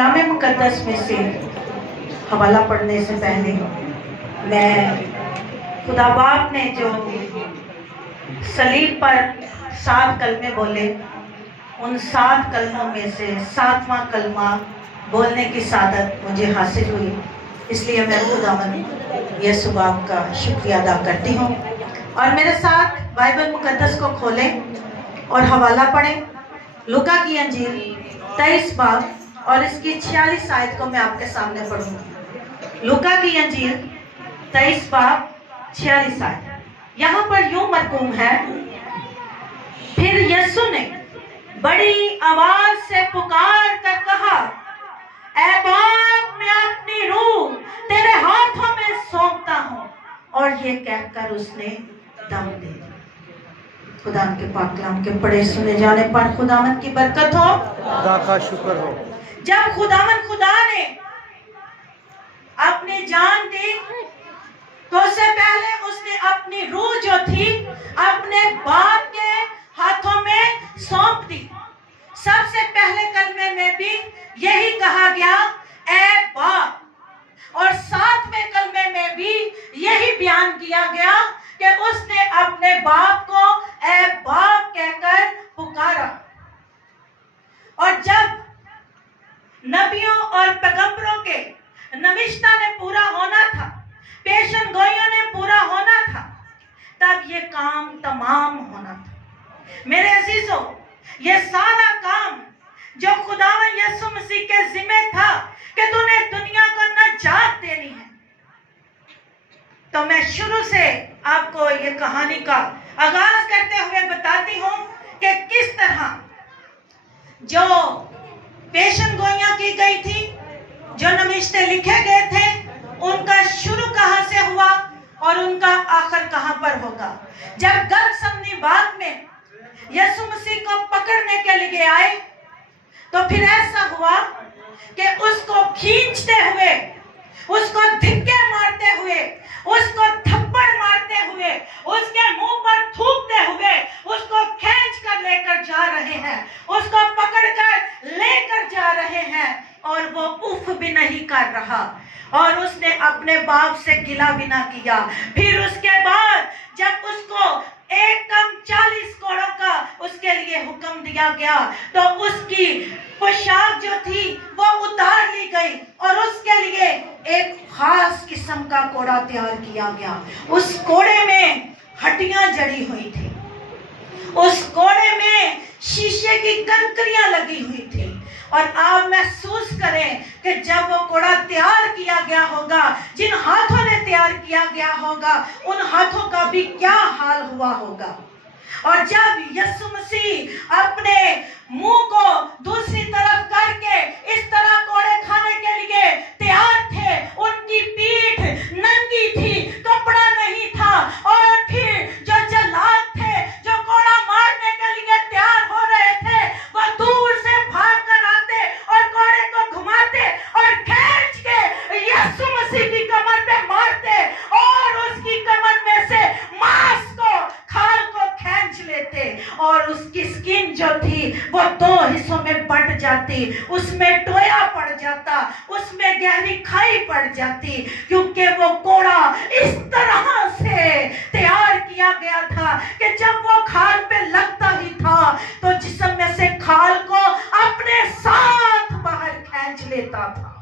कलाम मुकद्दस में से हवाला पढ़ने से पहले मैं खुदा बाप ने जो सलीब पर 7 कलमे बोले, उन 7 कलमों में से 7वां कलमा बोलने की सादत मुझे हासिल हुई। इसलिए मैं खुदावंद यीशु बाप का शुक्रिया अदा करती हूँ। और मेरे साथ बाइबल मुकद्दस को खोलें और हवाला पढ़ें। लूका की अंजील 23 बाब और इसकी 46 आयत को मैं आपके सामने पढ़ूंगी। लूका की अंजील 23 बाब 46 आयत। यहाँ पर यूं मरकूम है, फिर यीशु ने बड़ी आवाज से पुकार कर कहा, ऐ बाप, मैं अपनी रूह तेरे हाथों में सौंपता हूँ। और ये कहकर उसने दम दे दिया। खुदा के पाक कलाम के पढ़े सुने जाने पर खुदावंद की बरकत हो, खुदा का शुक्र हो। जब खुदा ने अपनी जान दी तो उससे पहले उसने अपनी रूह जो थी अपने बाप के हाथों में सौंप दी। सबसे पहले कलमे में भी यही कहा गया, ऐ बाप, और 7वें कलमे में भी यही बयान किया गया कि उसने अपने बाप को ऐ बाप कहकर पुकारा। और जब नबियों और पैगंबरों के नविश्ता ने पूरा होना था, पेशन गोइयों ने पूरा होना था, तब ये काम तमाम होना था। मेरे अजीजों, ये सारा काम जो खुदावन यीशु मसीह के जिम्मे था कि तूने दुनिया को नजात देनी है, तो मैं शुरू से आपको ये कहानी का आगाज करते हुए बताती हूँ कि किस तरह जो पेशन गोइयां की गई थी, जो नविश्ते लिखे गए थे, उनका शुरू कहां से हुआ और उनका आखिर कहां पर होगा। जब गतसमनी बाग में यीशु मसीह को पकड़ने के लिए आए तो फिर ऐसा हुआ कि उसको खींचते हुए, उसको धिक्के मारते हुए, उसको थप्पड़ मारते हुए, उसके मुंह पर थूकते हुए उसको खींच कर लेकर जा रहे हैं, उसको पकड़कर लेकर जा रहे हैं और वो उफ भी नहीं कर रहा और उसने अपने बाप से गिला भी ना किया। फिर उसके बाद जब उसको एक कम 40 कोड़ों का उसके लिए हुक्म दिया गया तो उसकी पोशाक जो थी वो उतार ली गई और उसके लिए एक खास किस्म का कोड़ा तैयार किया गया। उस कोड़े में हड्डियां जड़ी हुई थी, उस कोड़े में शीशे की कंकरियां लगी हुई थी। और आप महसूस करें कि जब वो कोड़ा तैयार किया गया होगा, जिन हाथों ने तैयार किया गया होगा, उन हाथों का भी क्या हाल हुआ होगा। और जब यीशु मसीह अपने मुंह को दूसरी तरफ करके इस तरह कोड़े खाने के लिए तैयार थे, उनकी पीठ नंगी थी, कपड़ा नहीं था, और फिर जो जल्लाद थे जो कोड़ा मारने के लिए तैयार हो रहे थे, वो दूर से भाग कर आते और कोड़े को घुमाते और खींच के यीशु मसीह की कमर पे मारते और उसकी कमर में से मांस को, खाल को खींच लेते और उसकी स्किन जो थी वो 2 हिस्सों में बट जाती, उसमें टोया पड़ जाता, उसमें गहरी खाई पड़ जाती, क्योंकि वो कोड़ा इस तरह से तैयार किया गया था कि जब वो खाल पे लगता ही था तो जिस्म में से खाल को अपने साथ बाहर खींच लेता था।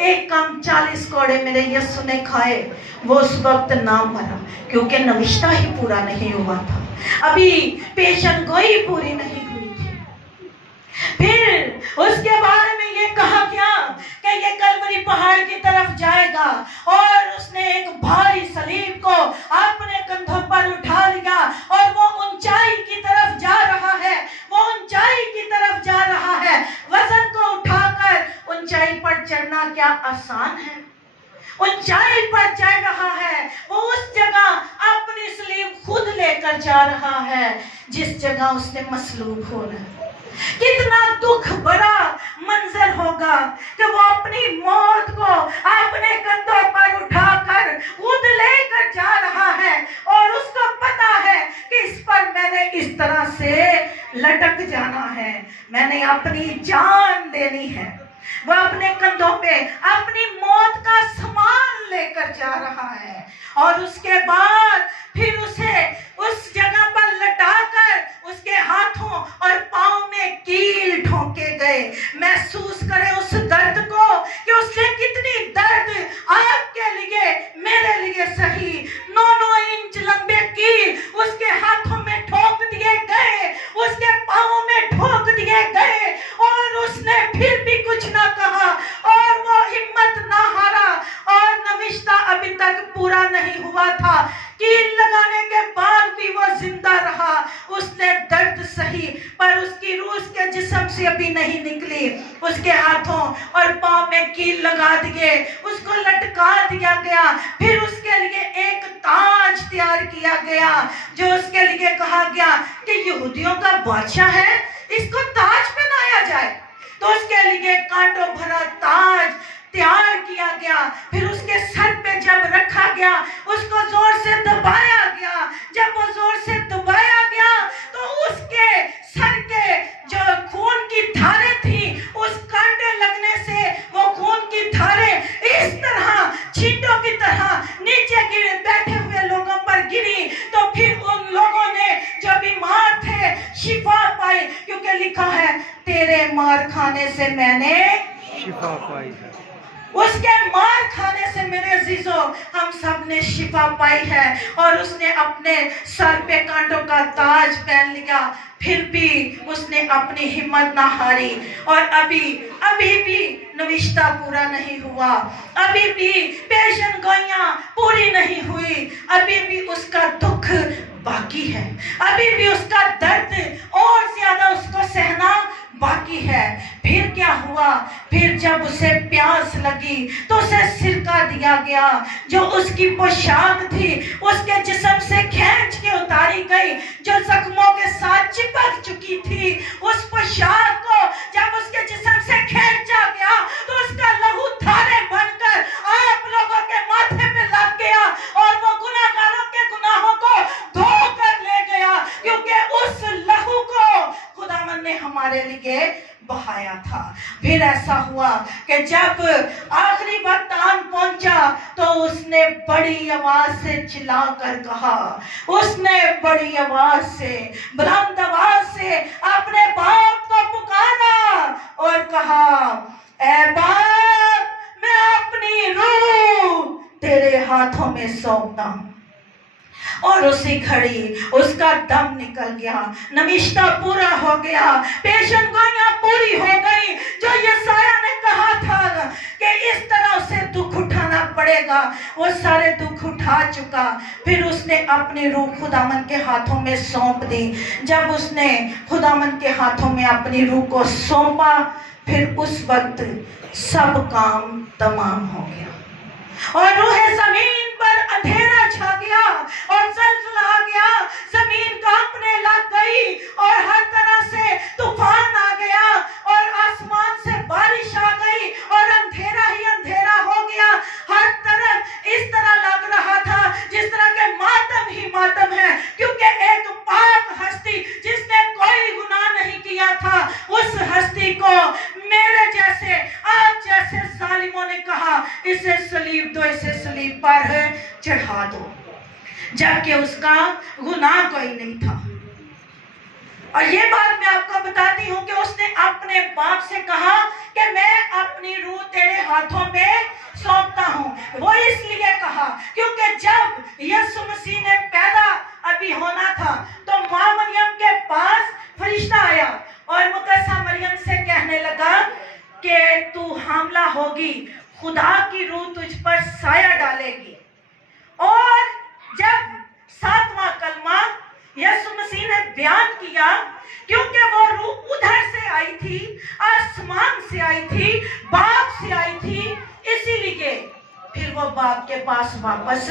एक कम 40 कोड़े मेरे यीशु ने खाए, वो उस वक्त ना मरा क्योंकि नविश्ता ही पूरा नहीं हुआ था, अभी पेशन गोई पूरी नहीं हुई थी। फिर उसके बारे में ये कहा गया कि ये कलवरी पहाड़ की तरफ जाएगा और उसने एक भारी सलीब को अपने कंधों पर उठा लिया और वो ऊंचाई की तरफ जा रहा है, वो ऊंचाई की तरफ जा रहा है। वजन को उठाकर ऊंचाई पर चढ़ना क्या आसान है? ऊंचाई पर चढ़ रहा है, वो उस जगह अपनी सलीब खुद लेकर जा रहा है जिस जगह उसने मसलूब होना है। कितना दुख भरा मंजर होगा कि वो अपनी मौत को अपने कंधों पर उठाकर खुद लेकर जा रहा है और उसको पता है कि इस पर मैंने इस तरह से लटक जाना है, मैंने अपनी जान देनी है। वो अपने कंधों पे अपनी मौत का सामान लेकर जा रहा है और उसके बाद फिर उसे उस जगह पर लटाकर उसके हाथों और पांव में कील ठोके गए। महसूस करें उस दर्द को कि उसने कितनी दर्द आपके लिए मेरे लिए सही 9-9 इंच लंबे कील उसके हाथों में ठोक दिए गए, उसके पांव में ठोक दिए गए और उसने फिर भी कुछ ना कहा और वो हिम्मत ना हारा। और नविश्ता अभी तक पूरा नहीं हुआ था, कील लगाने के बाद भी वो जिंदा रहा। उसने दर्द सही पर उसकी रूह उसके जिस्म से अभी नहीं निकली। उसके हाथों और पांव में कील लगा दिए, उसको लटका दिया गया। फिर उसके लिए एक ताज तैयार किया गया जो उसके लिए कहा गया कि यहूदियों का बादशाह है, इसको ताज पहनाया जाए। तो उसके लिए कांटों भरा ताज तैयार किया गया। फिर उसके सर पे जब रखा गया उसको जोर से दबाया गया। जब वो जोर से दबाया गया तो उसके सर के जो खून की धारें थी, उस कांटे लगने से वो खून की धारें इस तरह छींटों की तरह नीचे गिरे, बैठे हुए लोगों पर गिरी। तो फिर उन लोगों ने जो बीमार थे शिफा पाई, क्योंकि लिखा है तेरे मार खाने से मैंने शिफा पाई है। उसके मार खाने से मेरे अजीजों हम सब ने शिफा पाई है। और उसने अपने सर पे कांटों का ताज पहन लिया, फिर भी उसने अपनी हिम्मत ना हारी। और अभी भी नविश्ता पूरा नहीं हुआ, अभी भी पेशन गोइयां पूरी नहीं हुई, अभी भी उसका दुख बाकी है, अभी भी उसका दर्द और ज्यादा उसको सहना बाकी है। फिर क्या हुआ? फिर जब उसे प्यास लगी तो उसे सिरका दिया गया, जो उसकी पोशाक थी उसके जिस्म से खींच के उतारी गई, जो जख्मों के साथ चिपक चुकी थी। उस पोशाक को जब उसके जिस्म से खींचा गया तो उसका लहू धारे बनकर आप लोगों के माथे पे लग गया और वो गुनाहगारों के गुनाहों को धो कर ले गया, क्योंकि उस लहू को खुदावन ने हमारे लिए बहाया था। फिर ऐसा हुआ कि जब आखिरी वक्त आन पहुंचा तो उसने बड़ी आवाज से चिल्लाकर कहा, उसने बड़ी आवाज से, बुलंद आवाज से अपने बाप को पुकारा और कहा, ऐ बाप, मैं अपनी रूह तेरे हाथों में सौंपता हूं। और उसी घड़ी उसका दम निकल गया, नविश्ता पूरा हो गया, पेशन गोइयां पूरी हो गई। जो यशायाह ने कहा था कि इस तरह उसे दुख उठाना पड़ेगा, वो सारे दुख उठा चुका। फिर उसने अपनी रूह खुदावन के हाथों में सौंप दी। जब उसने खुदावन के हाथों में अपनी रूह को सौंपा, फिर उस वक्त सब काम तमाम हो गया और रूह जमीन पर अंधेरा छा गया और ज़लज़ला आ गया, जमीन कांपने लग गई और हर तरह से तूफान आ गया और आसमान से बारिश आ गई और अंधेरा ही अंधेरा हो गया। हर तरफ इस तरह लग रहा था जिस तरह के मातम ही मातम है, क्योंकि एक पाक हस्ती जिसने कोई गुनाह नहीं किया था, उस हस्ती को मेरे जैसे आप जैसे जालिमों ने कहा इसे सलीब दो, इसे सलीब पर चढ़ा दो, जबकि उसका गुनाह कोई नहीं था। और ये बात मैं आपको बताती हूँ कि उसने अपने बाप से कहा कि मैं अपनी रूह तेरे हाथों में सौंपता हूँ। वो इसलिए कहा क्योंकि जब यीशु मसीह ने पैदा अभी होना था तो माँ मरियम के पास फरिश्ता आया और मुकद्दसा मरियम से कहने लगा कि तू हामला होगी, खुदा की रूह तुझ पर साया डालेगी। और जब 7वां कलमा यीशु मसीह ने बयान किया, क्योंकि वो रूह उधर से आई थी, आसमान से आई थी, बाप से आई थी, इसीलिए फिर वो बाप के पास वापस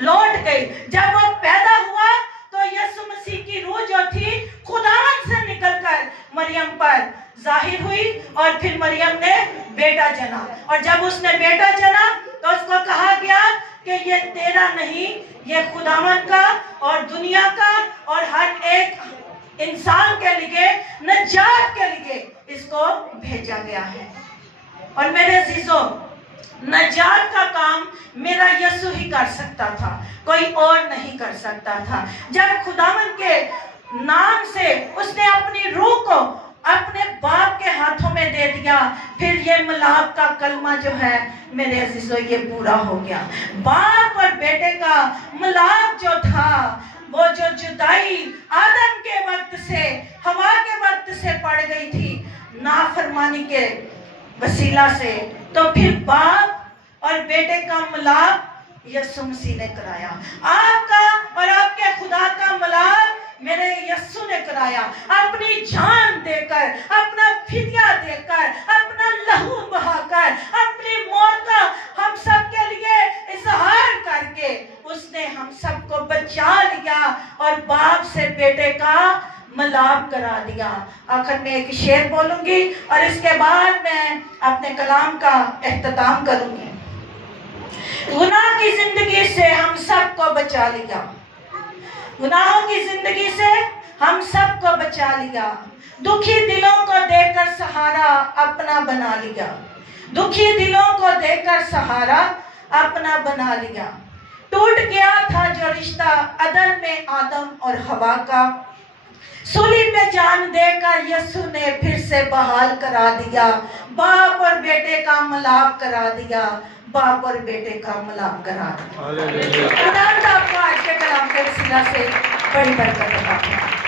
लौट गई। जब वो पैदा हुआ तो यीशु मसीह की रूह जो थी खुदावन से निकलकर मरियम पर जाहिर हुई और फिर मरियम ने बेटा जना। और जब उसने बेटा जना तो उसको कहा गया कि ये तेरा नहीं, ये खुदावन का और दुनिया का और हर एक इंसान के लिए, नजात के लिए इसको भेजा गया है। और मेरे अजीजों, नजात का काम मेरा यीशु ही कर सकता था, कोई और नहीं कर सकता था। जब खुदावन के नाम से उसने अपनी रूह को अपने बाप के हाथों में दे दिया, फिर ये मिलाप का कलमा जो है मेरे अजीजों ये पूरा हो गया। बाप और बेटे का मिलाप जो था, वो जो जुदाई आदम के वक्त से हवा के वक्त से पड़ गई थी नाफरमानी के वसीला से, तो फिर बाप और बेटे का मिलाप यीशु मसीह ने कराया। आपका और आपके खुदा का मिलाप मेरे यीशु ने कराया, अपनी जान देकर, अपना फिदिया देकर, अपना लहू बहाकर, अपनी मौत का हम सब के लिए इजहार करके उसने हम सबको बचा लिया और बाप से बेटे का मिलाप करा दिया। आखिर में एक शेर बोलूंगी और इसके बाद मैं अपने कलाम का एख्तिताम करूंगी। गुनाह की जिंदगी से हम सबको बचा लिया, गुनाहों की जिंदगी से हम सबको बचा लिया, दुखी दिलों को देकर सहारा अपना बना लिया, दुखी दिलों को देकर सहारा अपना बना लिया। टूट गया था जो रिश्ता अदन में आदम और हवा का, सूली पे जान देकर यीशु ने फिर से बहाल करा दिया, बाप और बेटे का मिलाप करा दिया, बाप और बेटे का मिलाप करा दिया। खुदा आपको आज के कलाम के वसीला से बड़ी बरकत अता फरमाए।